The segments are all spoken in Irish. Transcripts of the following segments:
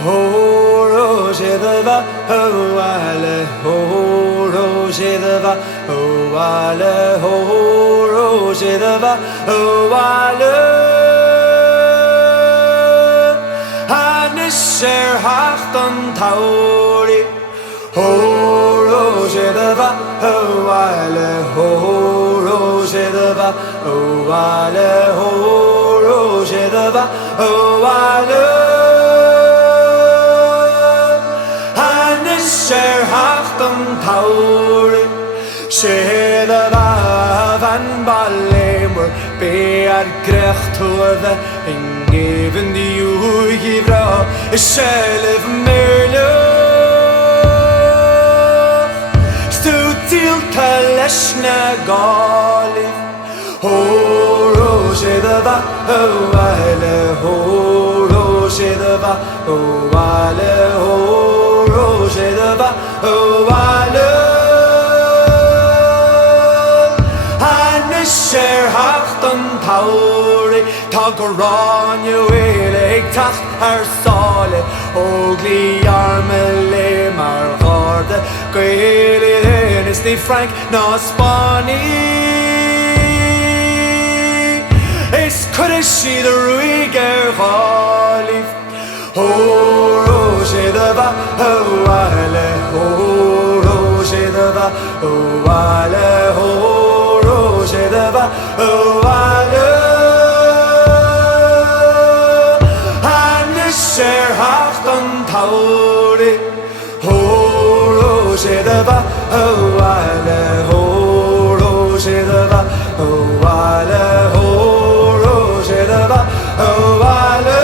Oh, roger de va, oh, ale, oh, roger de va, oh, ale, oh, roger de va, oh, ale. Han ser hachtan tauri, oh, roger de va, oh, ale, oh, roger de va, oh, ale, oh, roger de va, oh, ale. Ser hachtam tauri, sé the van ballemur, bear grecht the ingevin the uigivra, shelf merlu, stutil kaleshna galif, ho roche the va, ho ale, ho roche the va, ho ale, ho. Roger de va, oh, ale. Han ser hachtan tauri, tagoran ju elig tacht sale, ogli armele mar garde, gweli denis di Frank na Spani. Is kudishi the ruiger ghalif, oh, roger de va, oh, ale, oh, roger de va, oh, ale, oh, roger de va, oh, ale. Han ser hachtan tauri, oh, roger de va, oh, ale, oh, roger de va, oh, ale, oh, roger de va, oh, ale.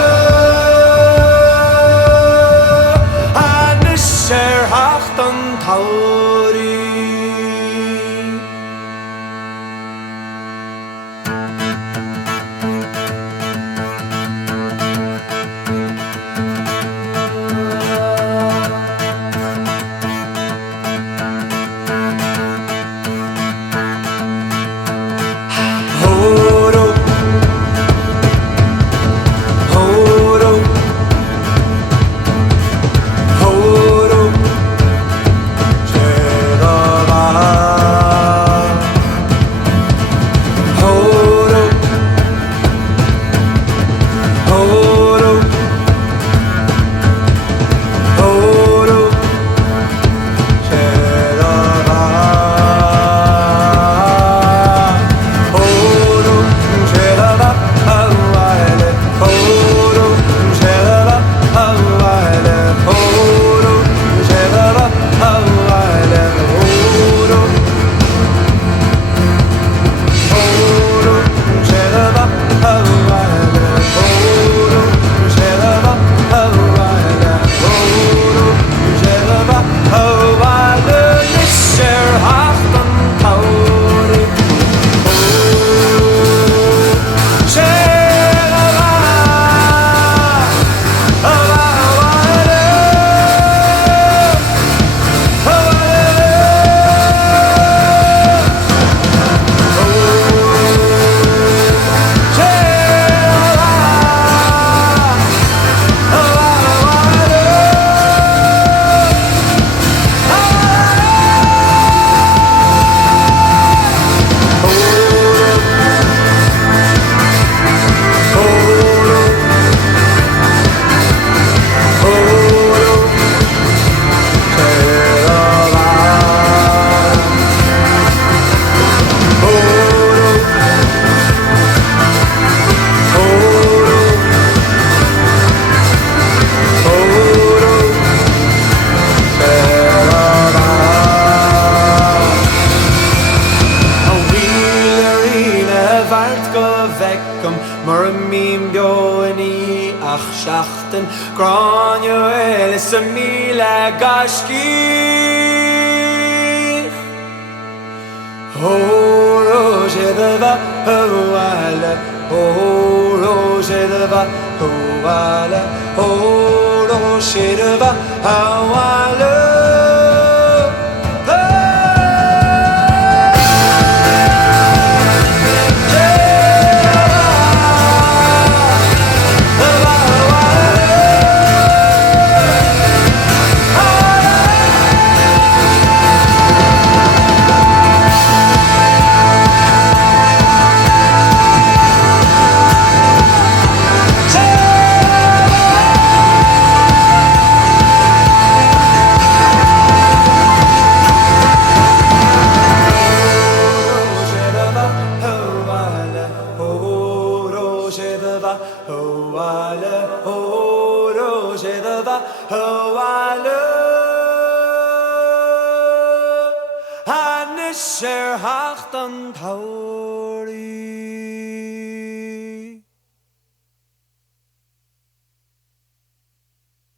Granuel is a mila gashki. Oh, roger de va, oh, ale, oh, roger de va, oh, ale, oh, roger de va, oh, ale. wale han is er hacht an tau